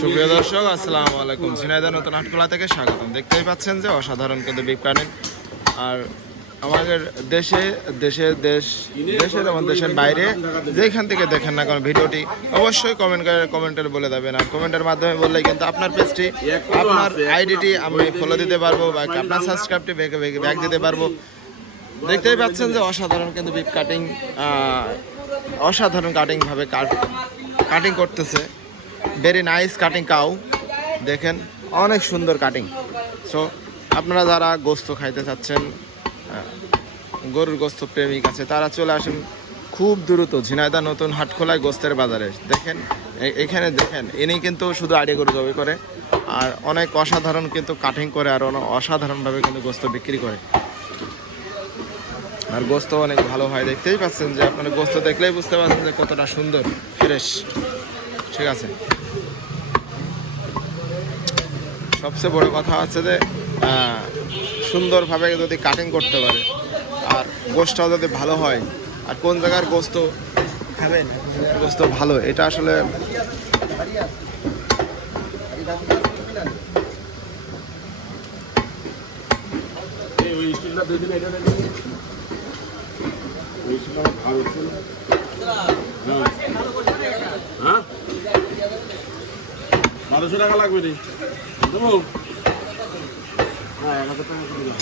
সুপ্রিয় দর্শক আসসালামু আলাইকুম। ঝিনাইদহ নতুন হাটখোলা থেকে স্বাগতম। দেখতেই পাচ্ছেন যে অসাধারণ কিন্তু বিগ কাটিং। আর আমাদের দেশের এবং দেশের বাইরে যেখান থেকে দেখেন না কোনো ভিডিওটি অবশ্যই কমেন্টের বলে দেবেন। আর কমেন্টের মাধ্যমে বললেই কিন্তু আপনার পেজটি, আপনার আইডিটি আমি ফলো দিতে পারবো বা আপনার সাবস্ক্রাইবটি ব্যাক দিতে পারবো। দেখতেই পাচ্ছেন যে অসাধারণ কিন্তু বিগ কাটিং, অসাধারণ কাটিংভাবে কাটিং করতেছে। ভেরি নাইস কাটিং কাউ, দেখেন অনেক সুন্দর কাটিং। সো আপনারা যারা গোস্ত খাইতে চাচ্ছেন, গরুর গোস্ত প্রেমিক আছে, তারা চলে আসেন খুব দ্রুত ঝিনাইদহ নতুন হাটখোলায় গোস্তের বাজারে। দেখেন এখানে দেখেন, ইনি কিন্তু শুধু আইডিয়া গরু জবাই করে আর অনেক অসাধারণ কিন্তু কাটিং করে আর অসাধারণভাবে কিন্তু গোস্ত বিক্রি করে। আর গোস্ত অনেক ভালো হয়। দেখতেই পাচ্ছেন যে আপনারা গোস্ত দেখলেই বুঝতে পারছেন যে কতটা সুন্দর ফ্রেশ। ঠিক আছে, সবচেয়ে বড় কথা হচ্ছে যে সুন্দরভাবে যদি কাটিং করতে পারে আর গোস্তটাও যদি ভালো হয়, আর কোন জায়গার গোস্ত খাবেন গোস্ত ভালো, এটা আসলে বারোশো টাকা লাগবে রে, দেবো? হ্যাঁ, 1000 টাকা করে দাও।